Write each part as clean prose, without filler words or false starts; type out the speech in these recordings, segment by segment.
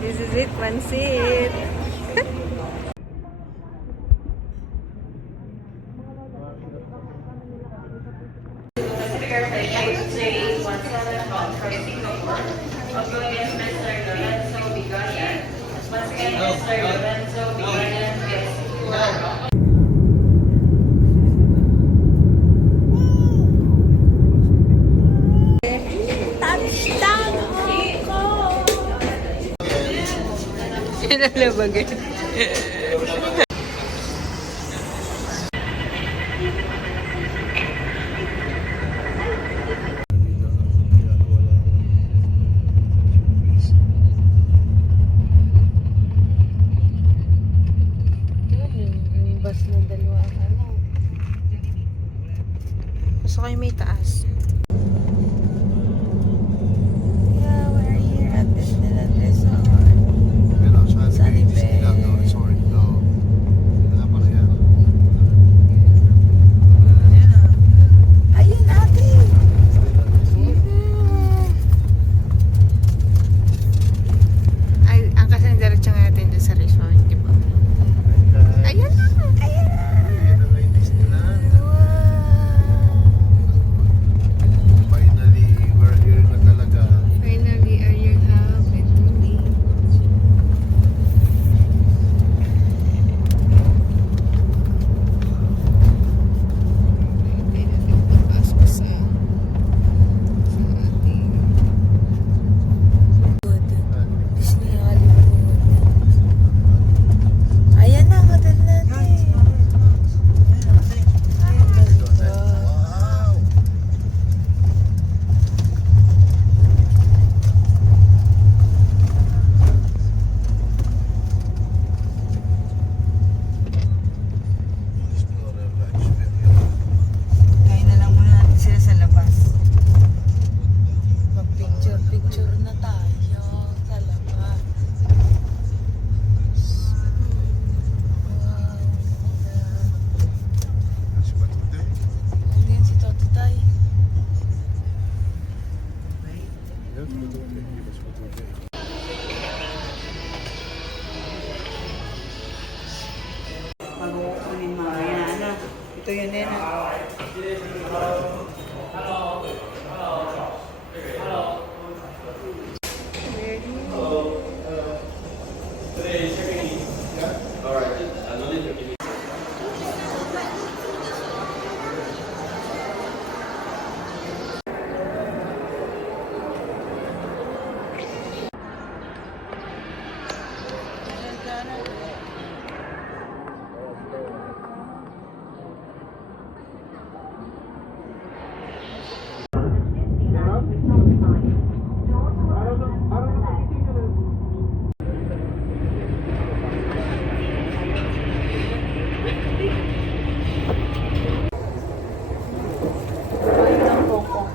This is it, pansit. Nalabagay. Bus na dalawa. Gusto kayo may taas. Pag-uunin mo. Ayan, ano? Ito yun din.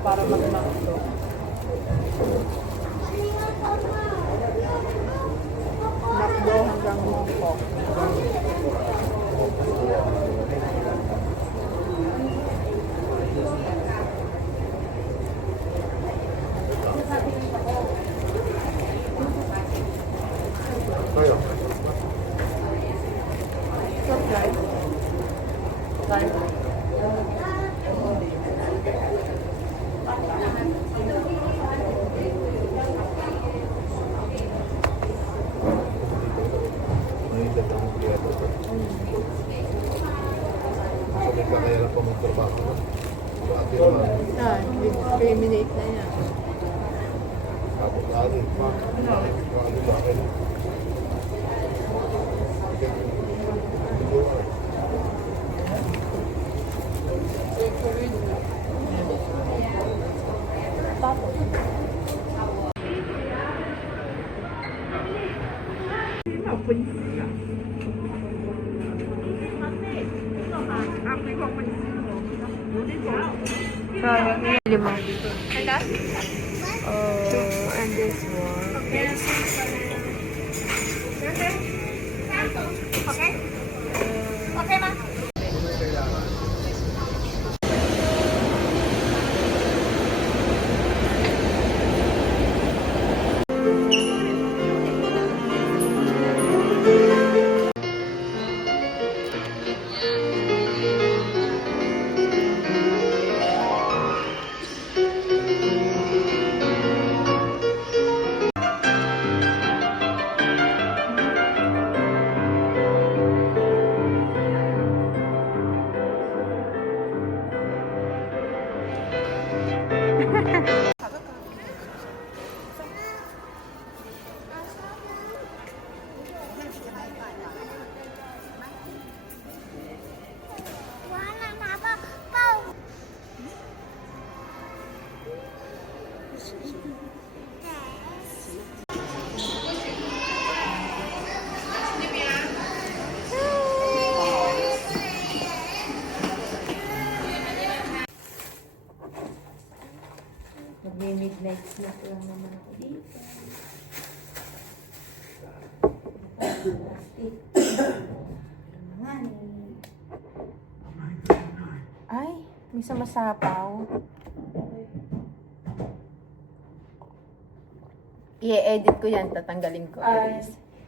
Para mag-makdo. Makdo hanggang Hong Kong. Discriminate na yan. Sayang yung lima. Oh, and this one. Magme-midnight snack lang naman ako dito. Plastic. Ay, may sumasapaw. I-edit ko yan, tatanggalin ko. Ay.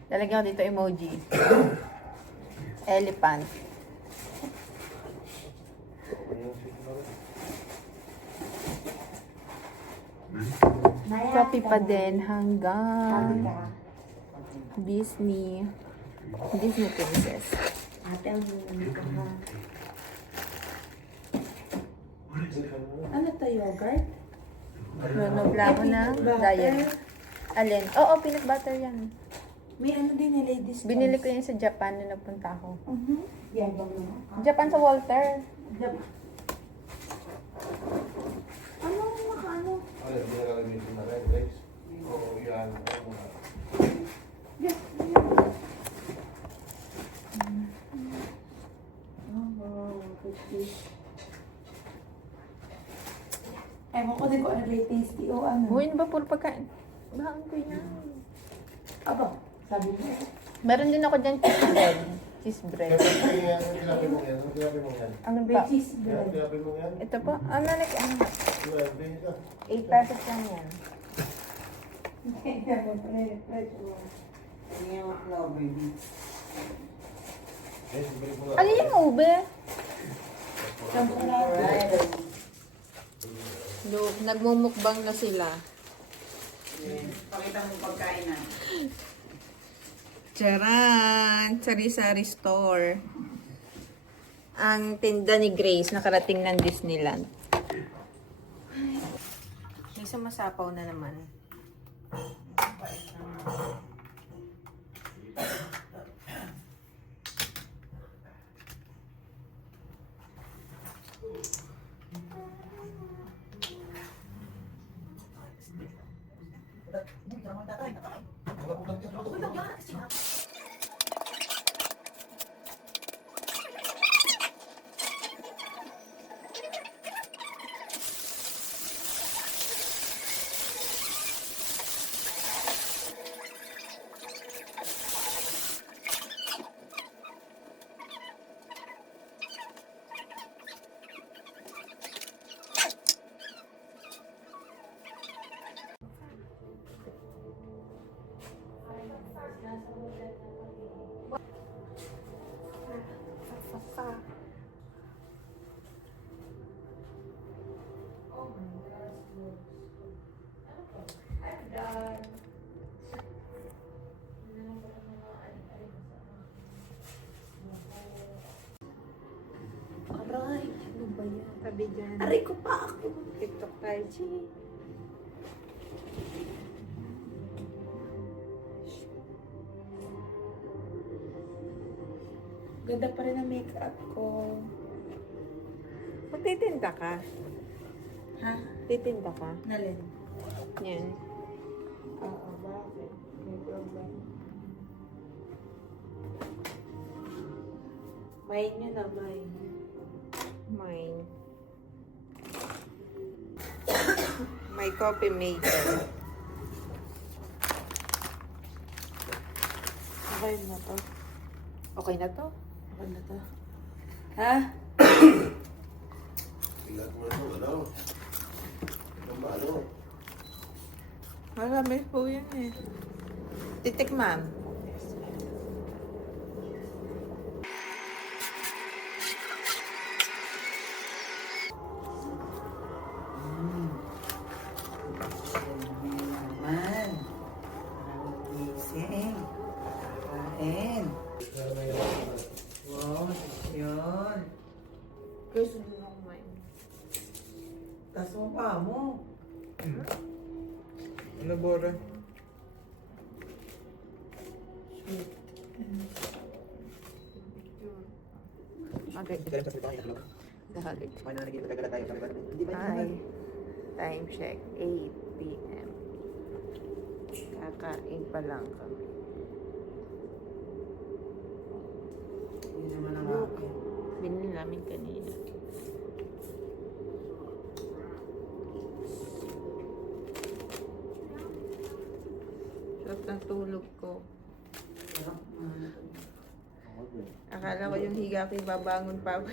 Lalagyan ko dito emoji. Elephant. Copy pa din hanggang Disney. Disney Princess. Ate, ang huli ko ha. Ano to, yogurt? Reklamo ng diet. Alin? Oo, peanut butter yan. May ano din ni ladies. Binili ko yan sa Japan nung nagpunta ako. Yan bang naman? Japan sa Walter. Ano makaano? Ano, hindi na gagamitin na rin, guys. Oo, yan. Ano muna. Yes. Ewan ko din kung ano may tasty o ano. Uy, ano ba puro pagkain? Bahan ko yan. Aba, sabi mo. Meron din ako dyan cheese bread. Cheese bread. Kaya yan, ang tinapin mo yan, ang tinapin mo yan. Ano May pa? cheese Yan, bread. ang tinapin mo yan. Ito po. Ano na ano? Yan, bihis ka. 8 pesos lang yan. Yes, balik mo nga. Ano yung ube? Look, nagmumukbang na sila. Pakita mo pagkain na. Charan! Sari-sari store. Ang tinda ni Grace, nakarating ng Disneyland. May sumasapaw na naman. Aray, ano ba yan? Tabi dyan. Aray ko pa ako. TikTok tayo, Chi. Ganda pa rin ang makeup ko. Magtitinda ka. Ha? Titinda ka. Nalin? Yan. Oo, bakit? May problem. Mine yun na, mine. Mine. My coffee maker. Okay na to. Okay na to? Okay na to. Ha? Ilat mo ito, ano? Ano ba, ano? Marami po yun eh. Titikman. Naman. Ang gising. Kain. Wow, yun. Gusto mo lang mine. Tas mo pa mo. Ano, Bora? Okay. Dahalik. Hi. Time check. 8 p.m. Kakain pa lang kami. Yun naman ang Look. akin. Binili namin kanina. Sarap ng tulog ko. Sarap na. Akala ko yung higa ko yung babangon pa ako.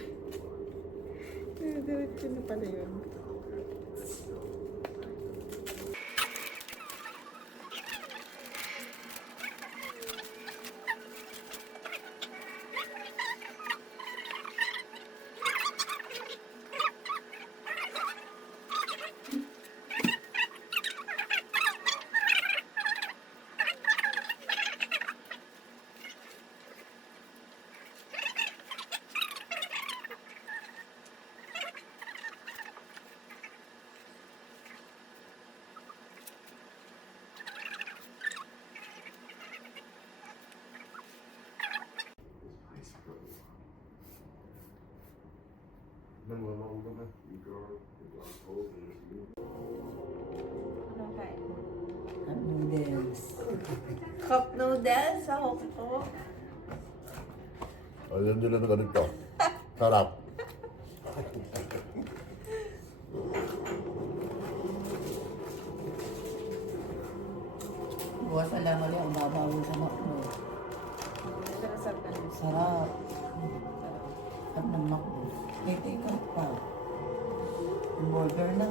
Diretso na pala yun. Nang mamauga na. Anong kain? At noodles. Cup noodles sa Hokko. Ayan nila na ganito. Sarap. Buwas alam ulit ang babaw sa makno. Sarap na nun. Sarap. Sarap ng makno. May take out pa. Yung burger na.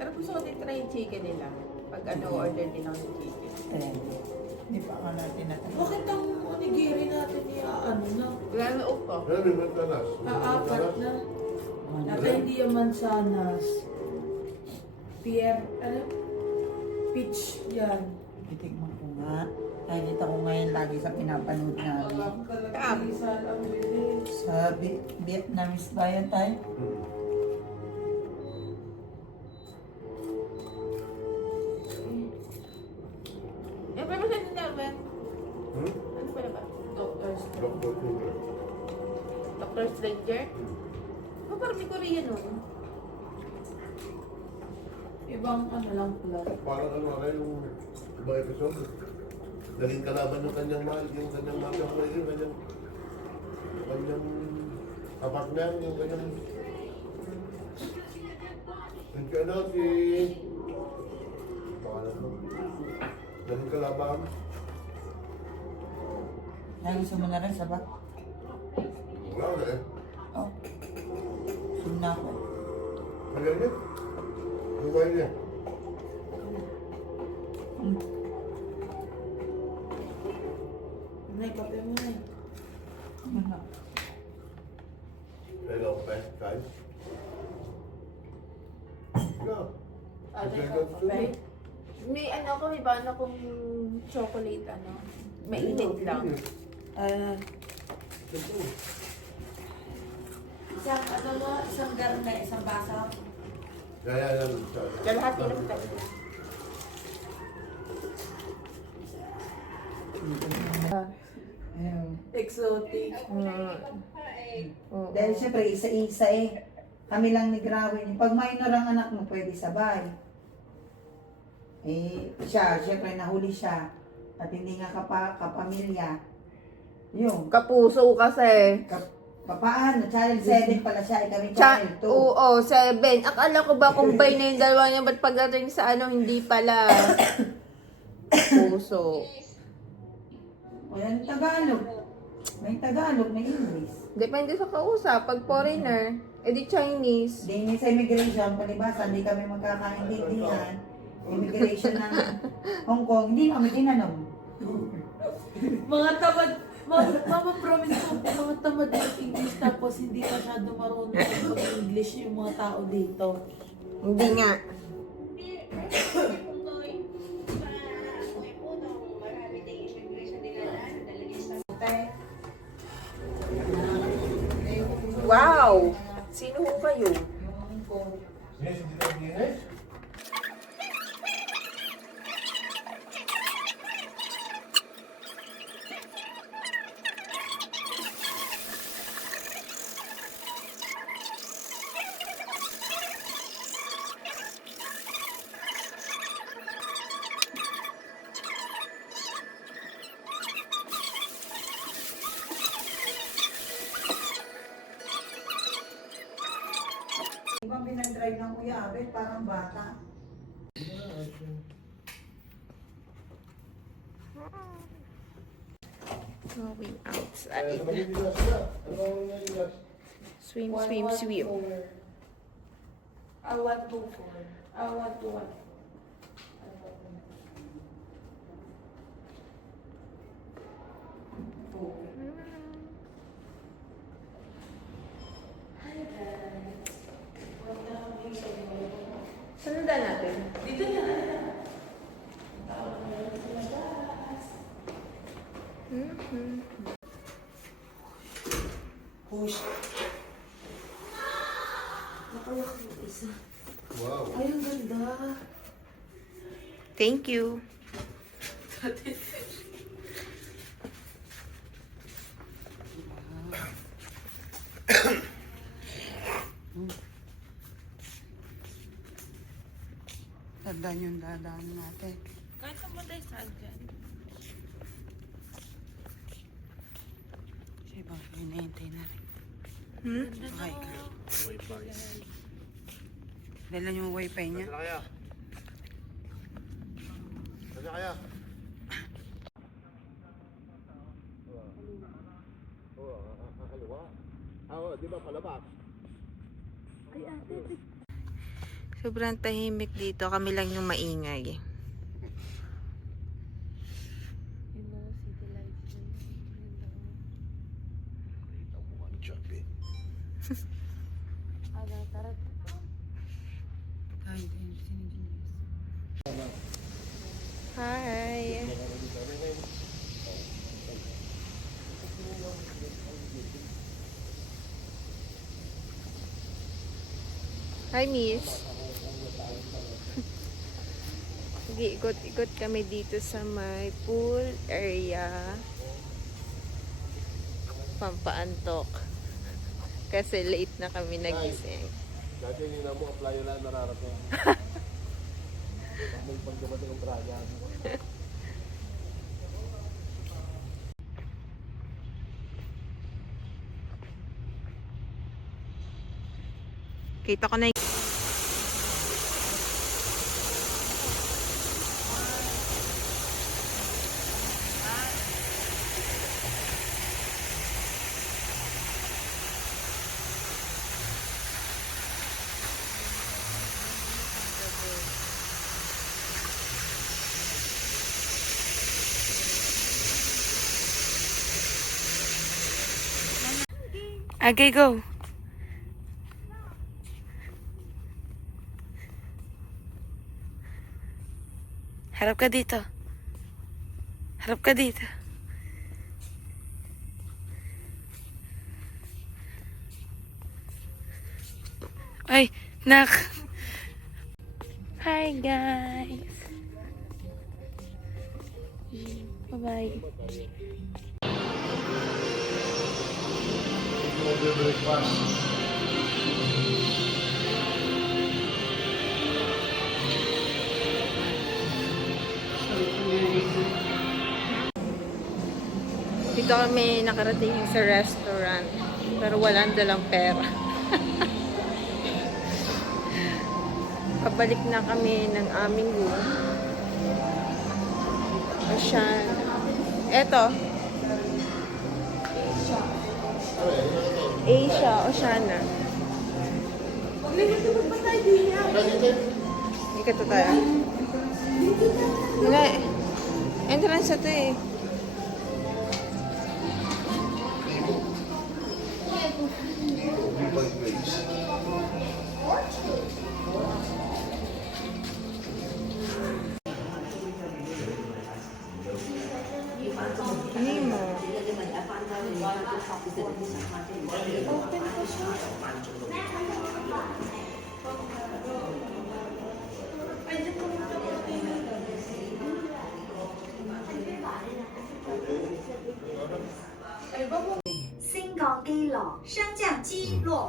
Pero gusto ko din try yung chicken nila. Pag order din ako ng chicken. Hindi pa nga natin natin. Bakit ang onigiri natin ano na? Wala na upo. Ayan, may mantanas. Apat na. Nata hindi yung mansanas. Pierre, ano? Peach yan. Titikman ko nga. Nakikita ko ngayon lagi sa pinapanood namin. Talaga isa lang bilis. Sa Vietnamese ba yan tayo? Eh, pero saan yung naman? Hmm? Ano pala ba? Doctor's Dr. Sugar. Dr. Stranger? Oh, parang may Korean nun. Ibang ano lang pala. Parang ano, yung ibang episode. Daling kalaban ng kanyang mahal, yung kanyang mahal ng buhay, yung kanyang kapartner, yung kanyang... Yung ano, si... Pangalan mo. Daling kalaban. Ay, gusto mo na rin sa ba? Wala na eh. Oh. Sum na ako. Kaya niya. Ang buhay niya. Nay, kape mo na. Ano na? Hello, guys. Go. Ano Sige, yung kape? May ano ko, may bano kong chocolate, ano. Mainit lang. Isang ano mo, isang garne, isang basa. Kaya lang. Kalahati lang tayo. Ayun. Exotic. Oo. Dahil siyempre, isa-isa eh. Kami lang ni Grawin. Pag minor ang anak mo, pwede sabay. Eh, siya, siyempre nahuli siya. At hindi nga kapamilya. Yung, Kapuso kasi. paano? Channel 7 pala siya, kami channel 2. Oo, 7. Akala ko ba combine na yung dalawa niya, ba't pagdating sa ano, hindi pala. Puso. Walang Tagalog. May Tagalog, may English. Depende sa kausap. Pag foreigner, edi Chinese. Di sa immigration, palibasa, hindi kami magkakaintindihan. Immigration ng Hong Kong, hindi kami tinanong. Mga tamad, mama promise ko, mga tamad ng English tapos hindi masyado marunong mag-English yung mga tao dito. Hindi nga. Wow! Sino ho kayo? Yes, hindi na English. Ibang pinag-drive ng Kuya Abel, parang bata. Going Ay, outside. magiging sila. Ano ang nangyayari? Swim, swim, swim. I want to what? Sundan natin. Dito na. Push. Nakayak yung isa. Wow. Ay, ang ganda. Thank you. Tandaan yung dadaan natin. Kahit sa mga saan dyan. Kasi ba, hinahintay na rin. Okay ka. Dala yung wifi niya. Saan kaya? Saan kaya? Oo, kaliwa. Oo, di ba palabas? Sobrang tahimik dito. Kami lang yung maingay. Kahit yun, sinigil. Hi. Hi, Miss. Sige, ikot-ikot kami dito sa may pool area. Pampaantok. Kasi late na kami nagising. Dati hindi na mo apply lang nararating. May pagdating ang praga. Kita ko na Okay, go. Harap ka dito. Harap ka dito. Ay, nak. Hi, guys. Bye-bye. Breakfast. Dito kami nakarating sa restaurant. Pero walang dalang pera. Pabalik na kami ng aming room. Ayan. Eto. Asia, Oceana. Ikat to tayo. Wala eh. Entrance ito eh. Hindi mo. Open ko siya.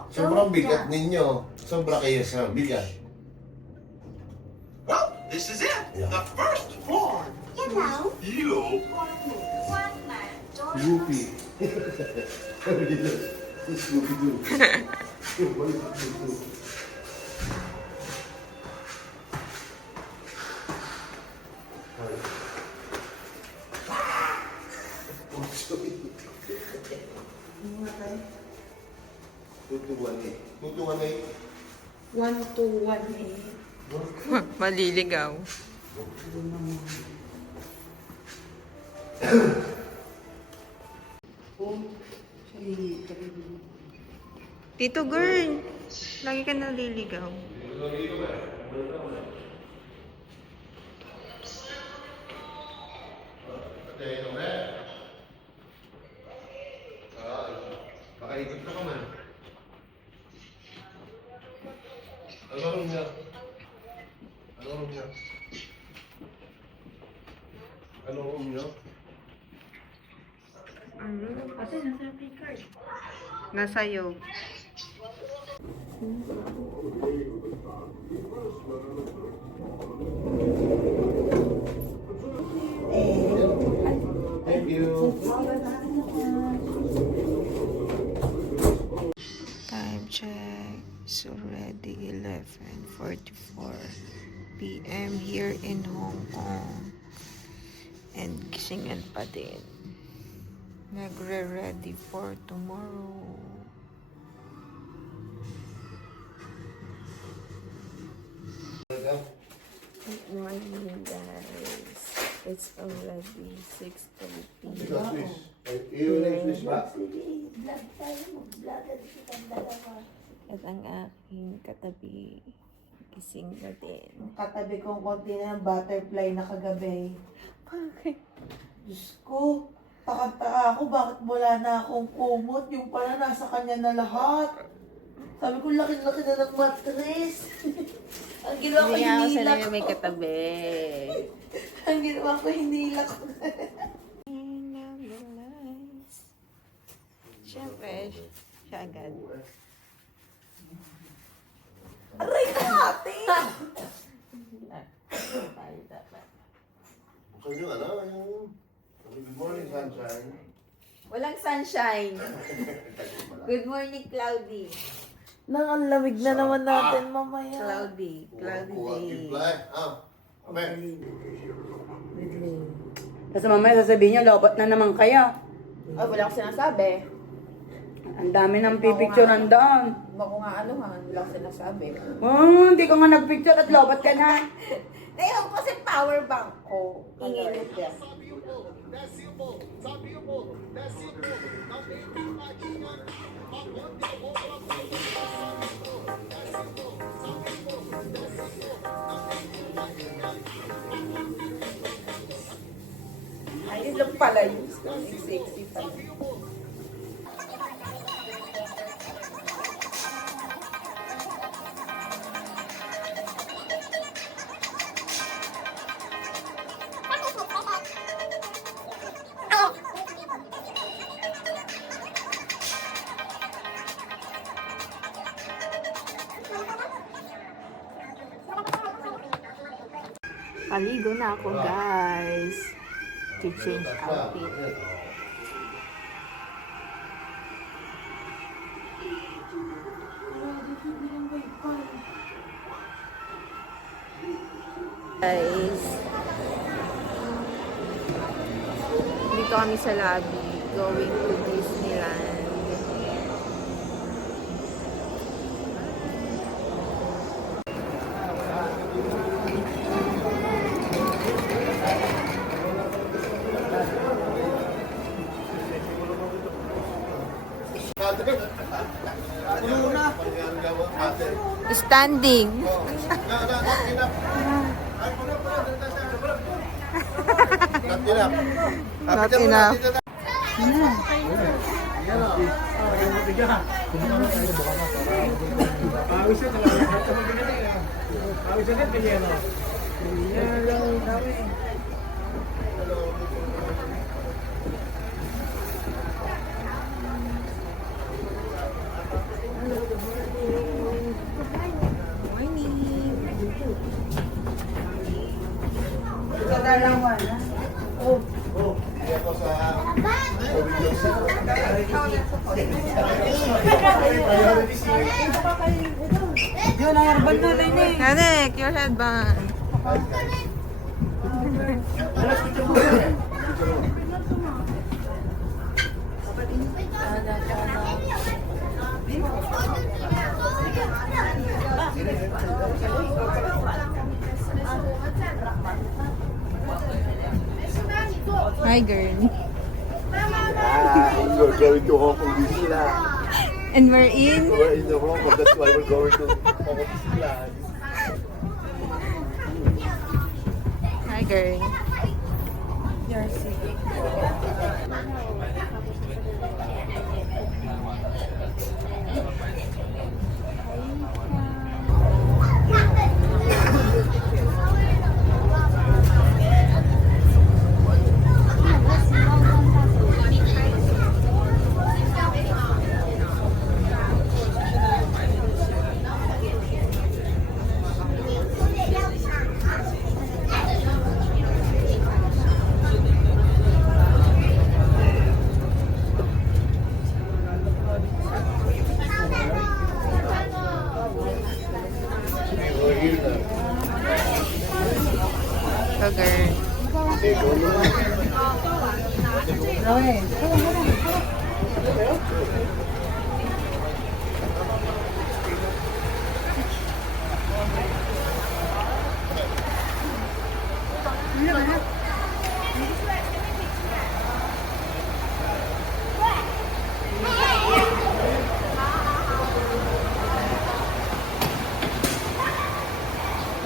Sobrang bigat ninyo. Sobra kayo sa bigat. Well, this is it. The first floor. You. Yupi. Scooby-Doo. Tutuwan eh. 1218. Maliligaw. Tito girl, lagi ka naliligaw. Makaikot ka man. Ano room niya? Ano room niya? Ano room niya? Ate, nasa yung pay card. Nasa'yo. Thank you. Time check. It's already 11:44 p.m. here in Hong Kong. And gisingan pa din. Nagre-ready for tomorrow. Good morning, guys. It's already 6:30. At ang aking katabi, gising na din. Katabi kong konti na ng butterfly na kagabi. Bakit? Diyos ko, takot-taka ako, bakit wala na akong kumot? Yung pala nasa kanya na lahat. Sabi ko, laki-laki na ng mattress. Ang ginawa ko, Hindi ako hinila sanay ko. na may katabi. Ang ginawa ko, hinila ko. Siyempre, siya agad. Aray ka, ate! So yung ano, yung... Good morning, sunshine. Walang sunshine. Good morning, Cloudy. Nang ang lamig na naman natin mamaya. Cloudy. Cloudy day. Amen. Kasi mamaya sasabihin niyo, lobat na naman kaya. Oh, wala akong sinasabi. Ang dami ng pipicturean doon. Bako nga ano ha, wala akong sinasabi. Oh, hindi ko nga nagpicture at lobat ka na. Ngayon kasi power bank ko. Ingin ko. Ayun lang pala yun. Sexy pala. Paligo na ako, guys. To change outfit. Guys, dito kami sa lobby, going to Disneyland. Standing. Not enough. Yun, ang herbal natin eh. Nanek, your headband. Hi, girl. We're going to Hong Kong Disneyland. And we're in. We're in the Hong Kong, that's why we're going to Hong Kong Disneyland. Hi, girl. We're here now. So, girl. Okay, go naman.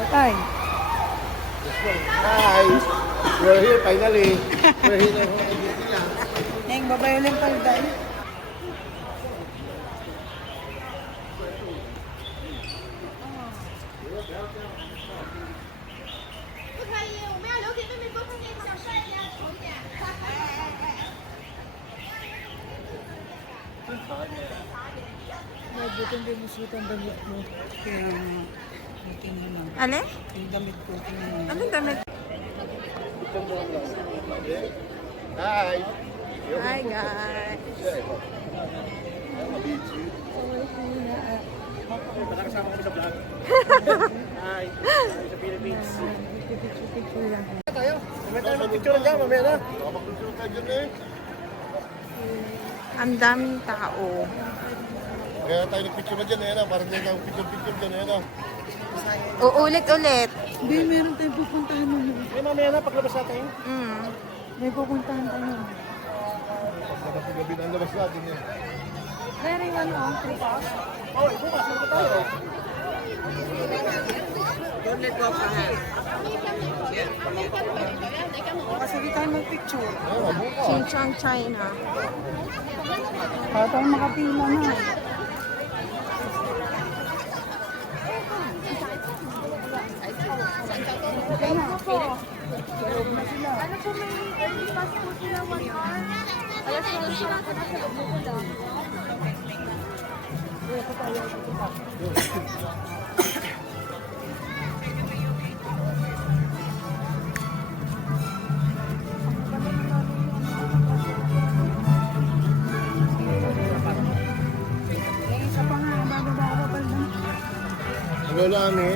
Patay. Hi! We're here finally. We're here na Hong Kong Disneyland. Yung babae ulit palday. Buting din mo suot ang damit mo. Kaya, tingnan mo. Alin? Yung damit ko, tingnan mo. Anong damit? Hi! Hi, guys. Nakapag-picture tayo dyan eh. Ang daming tao. Kaya tayo nagpicture na dyan eh. Parang din tayo picture dyan eh. Uulit-ulit. Hindi, meron tayong pupuntahan mo. Eh, mamaya na, paglabas natin. Mm. May pupuntahan tayo. Gabi na ang labas natin eh. Meron yung ano, bukas. Oh, bukas, ano tayo? Don't let go of the hand. Kasi di tayo mag-picture. Bukas. Xinjiang, China. Para tayo makapila na. Ano po may early pass po sila 1 hour? Alas 1 sila po na sa loob mo lang. Isa pa nga, bago pa pala. Ano lang eh?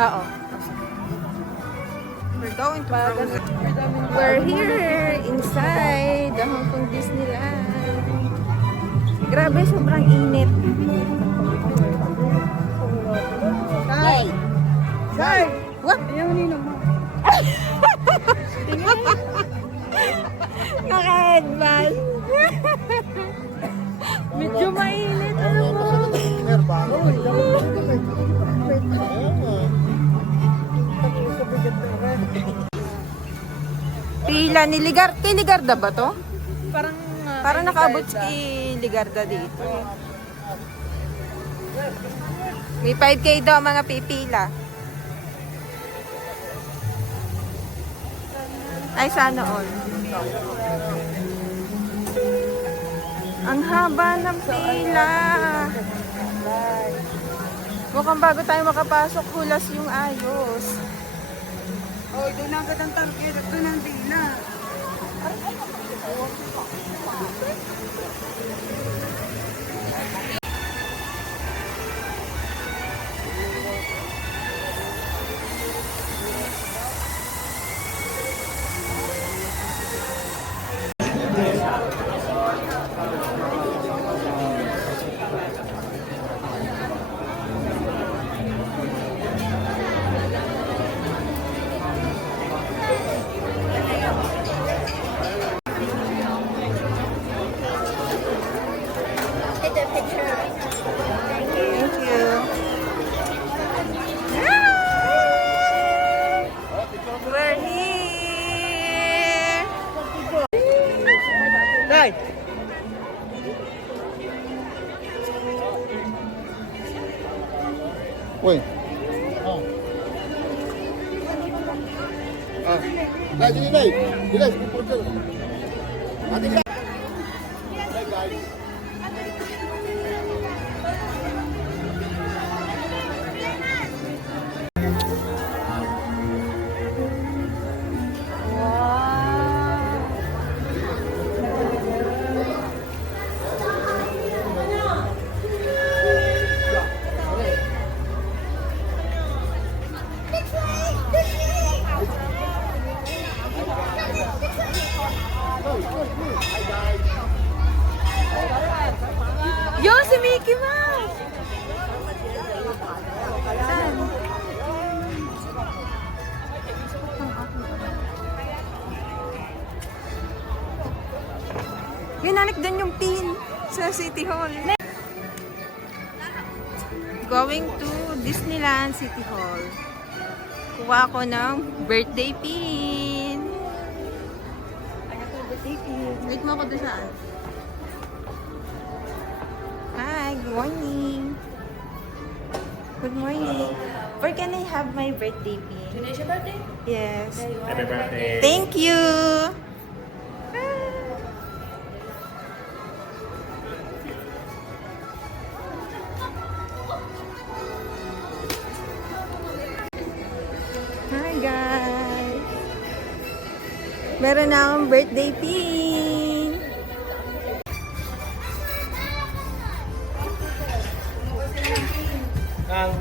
Oo. We're going to Frozen. We're here inside the Hong Kong Disneyland. Grabe, sobrang init. Hi! Hi! What? Ayaw ni naman. Naka-headband. Medyo mainit. Ano mo? Pila ni kay Ligarda ba to? Parang, Parang nakaabot si Ligarda dito. May 5K daw ang mga pipila. Ay, sana all. Ang haba ng pila. Mukhang bago tayo makapasok, hulas yung ayos. Oh, doon agad ang target. Doon ang dila. Thank you. We're here. Nay! Uy. Nay, sini Nay. Sini, Ate ka. Hey guys. Yo, si Mickey Mouse! Saan? Ginalik din yung pin sa City Hall. Going to Disneyland City Hall. Kuha ko ng birthday pin. Wait mo ako doon saan? Hi, good morning. Good morning. Where can I have my birthday pin? Today's your birthday? Yes. Happy birthday. Thank you. Hi guys. Meron na akong birthday pin. Tara!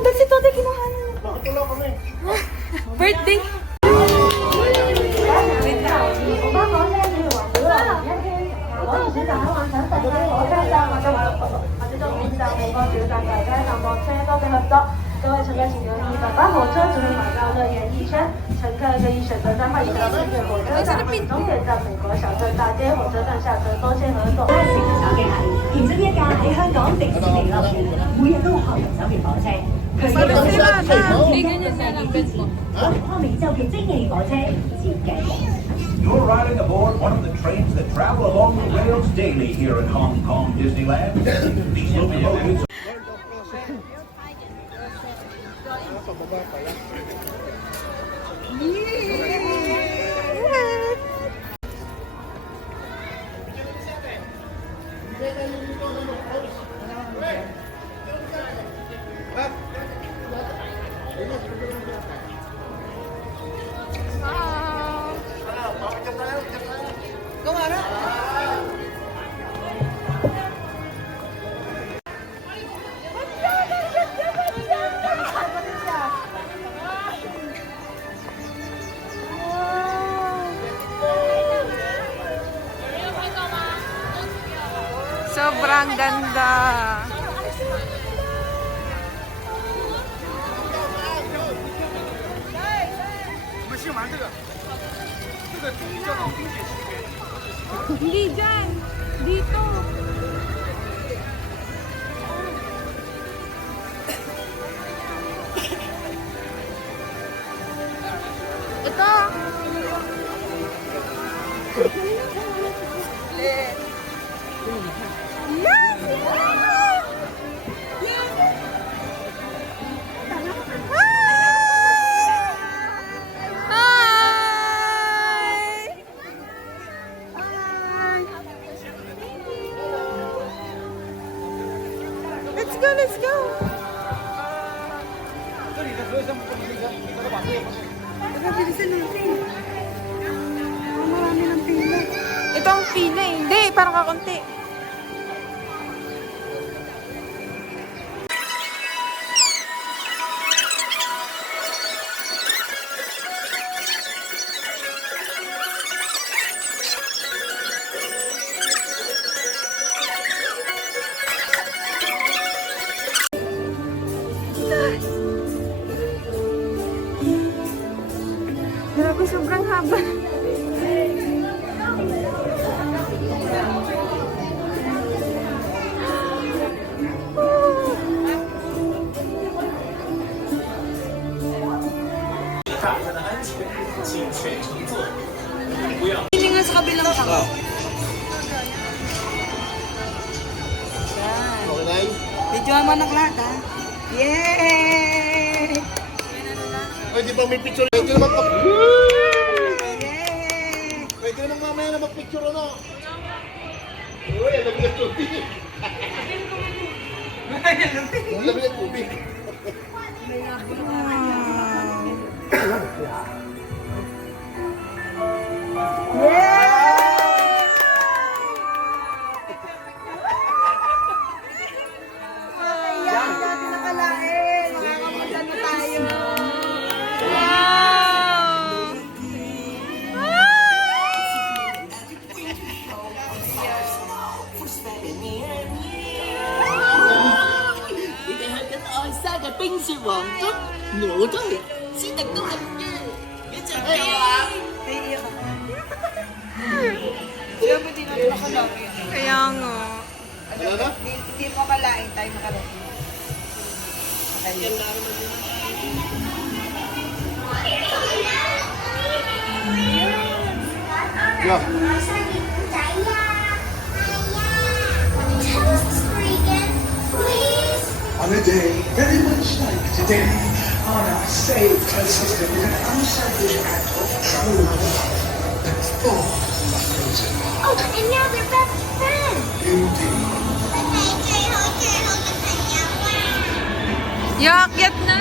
Dali si Tote, kinuha na. Bakit wala kami? Birthday! You're riding aboard one of the trains that travel along the rails daily here at Hong Kong Disneyland. These locomotives ang ganda. Hindi dyan. Dito. Ito. Let's go, let's go. Ito ang pila eh. Hindi, parang kakunti. Grabe, sobrang haba. Hindi nga sa kabilang sako. Okay na yun? Video mo ng lahat, ha? Yay! Ay, di ba may picture? Pwede naman pa. Yay! Pwede naman mamaya na mag-picture ano. Uy, alam niya tubig. Alam niya tubig. Kaya nga. Ano na? Hindi mo kalain tayo makarating. Yeah. Tell us the story again, please. On a day very much like today, Anna saved her sister with an unselfish act of true love. The thought of frozen heart. Oh, and now they're best friends. Indeed. Yakyat na!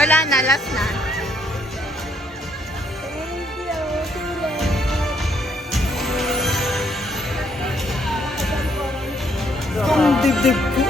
Wala na, last na. Ang dibdib ko.